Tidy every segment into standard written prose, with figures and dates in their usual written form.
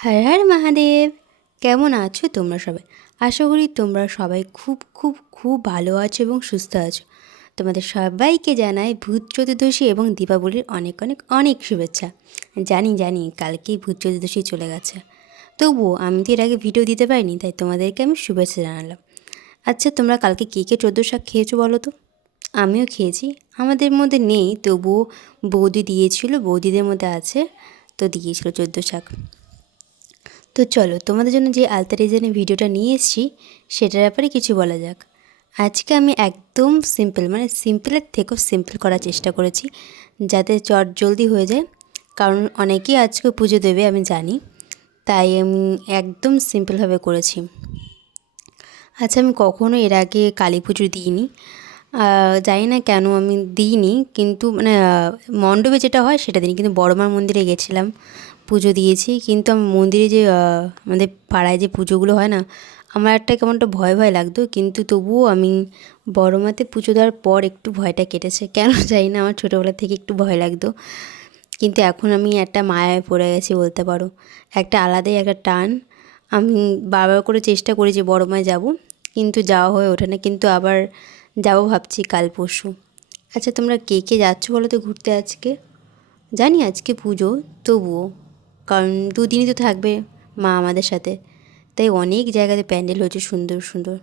হর হর মহাদেব। কেমন আছো তোমরা সবাই? আশা করি তোমরা সবাই খুব খুব খুব ভালো আছো এবং সুস্থ আছো। তোমাদের সবাইকে জানাই ভূত চতুর্দশী এবং দীপাবলির অনেক অনেক অনেক শুভেচ্ছা। জানি কালকেই ভূত চতুর্দশী চলে গেছে, তবুও আমি তো এর আগে ভিডিও দিতে পারিনি, তাই তোমাদেরকে আমি শুভেচ্ছা জানালাম। আচ্ছা, তোমরা কালকে কে কে 14 শাক খেয়েছো বলো তো? আমিও খেয়েছি। আমাদের মধ্যে নেই, তবুও বৌদি দিয়েছিল, বৌদিদের মধ্যে আছে, তো দিয়েছিল 14 শাক। তো চলো, তোমাদের জন্য যে আলতা ডিজাইনের ভিডিওটা নিয়ে এসেছি সেটার ব্যাপারে কিছু বলা যাক। আজকে আমি একদম সিম্পল, মানে সিম্পলের থেকেও সিম্পল করার চেষ্টা করেছি, যাতে চট জলদি হয়ে যায়, কারণ অনেকেই আজকে পুজো দেবে আমি জানি, তাই আমি একদম সিম্পলভাবে করেছি। আচ্ছা, আমি কখনো এর আগে কালী পুজো দিইনি, জানি না কেন আমি দিইনি, কিন্তু মানে মণ্ডপে যেটা হয় সেটা দিইনি, কিন্তু বড়মার মন্দিরে গেছিলাম, পুজো দিয়েছি। কিন্তু আমি মন্দিরে যে আমাদের পাড়ায় যে পুজোগুলো হয় না, আমার একটা কেমন একটা ভয় ভয় লাগতো, কিন্তু তবুও আমি বড়মাতে পুজো দেওয়ার পর একটু ভয়টা কেটেছে, কেন জানি না, আমার ছোটোবেলা থেকে একটু ভয় লাগতো। কিন্তু এখন আমি একটা মায়ায় পড়ে গেছি বলতে পারো, একটা আলাদাই একটা টান। আমি বারবার করে চেষ্টা করি যে বড়মায় যাব, কিন্তু যাওয়া হয়ে ওঠে না, কিন্তু আবার যাবো ভাবছি কাল পরশু। আচ্ছা, তোমরা কে কে যাচ্ছ বলো তো ঘুরতে আজকে? জানি আজকে পুজো, তবুও কারণ দুদিনই তো থাকবে মা আমাদের সাথে, তাই অনেক জায়গাতে প্যান্ডেল হয়েছে সুন্দর সুন্দর,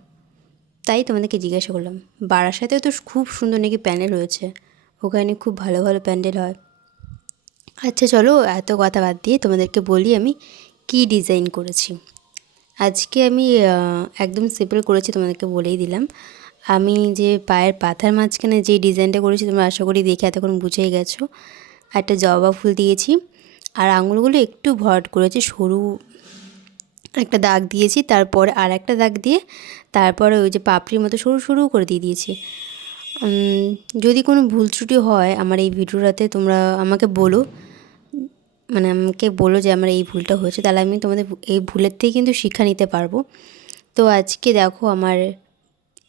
তাই তোমাদেরকে জিজ্ঞাসা করলাম। বারাসাতেও তো খুব সুন্দর নাকি প্যান্ডেল হয়েছে, ওখানে খুব ভালো ভালো প্যান্ডেল হয়। আচ্ছা চলো, এত কথা বাদ দিয়ে তোমাদেরকে বলি আমি কি ডিজাইন করেছি। আজকে আমি একদম সিম্পল করেছি, তোমাদেরকে বলেই দিলাম। আমি যে পায়ের পাতার মাঝখানে যে ডিজাইনটা করেছি তোমরা আশা করি দেখে এতক্ষণ বুঝেই গেছো। একটা জবা ফুল দিয়েছি, আর আঙুলগুলো একটু ভরাট করেছি, সরু একটা দাগ দিয়েছি, তারপরে আর একটা দাগ দিয়ে তারপরে ওই যে পাপড়ির মতো সরু সরু করে দিয়ে দিয়েছি। যদি কোনো ভুল ত্রুটি হয় আমার এই ভিডিওটাতে তোমরা আমাকে বলো, মানে আমাকে বলো যে আমার এই ভুলটা হয়েছে, তাহলে আমি তোমাদের এই ভুলের থেকে কিন্তু শিক্ষা নিতে পারবো। তো আজকে দেখো আমার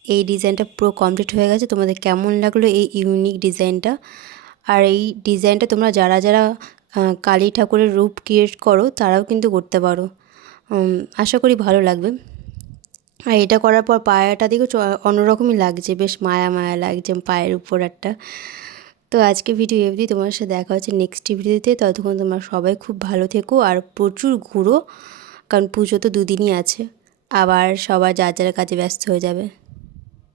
এই ডিজাইনটা পুরো কমপ্লিট হয়ে গেছে। তোমাদের কেমন লাগলো এই ইউনিক ডিজাইনটা? আর এই ডিজাইনটা তোমরা যারা যারা কালী ঠাকুরের রূপ ক্রিয়েট করো তারাও কিন্তু করতে পারো, আশা করি ভালো লাগবে। আর এটা করার পর পায়াটা দিকেও অন্যরকমই লাগছে, বেশ মায়া মায়া লাগছে পায়ের উপর একটা। তো আজকে ভিডিও অবধি, তোমার সাথে দেখা হচ্ছে নেক্সট ভিডিওতে। ততক্ষণ তোমরা সবাই খুব ভালো থেকো আর প্রচুর ঘুরো, কারণ পুজো তো দুদিনই আছে, আবার সবাই যার যার কাজে ব্যস্ত হয়ে যাবে।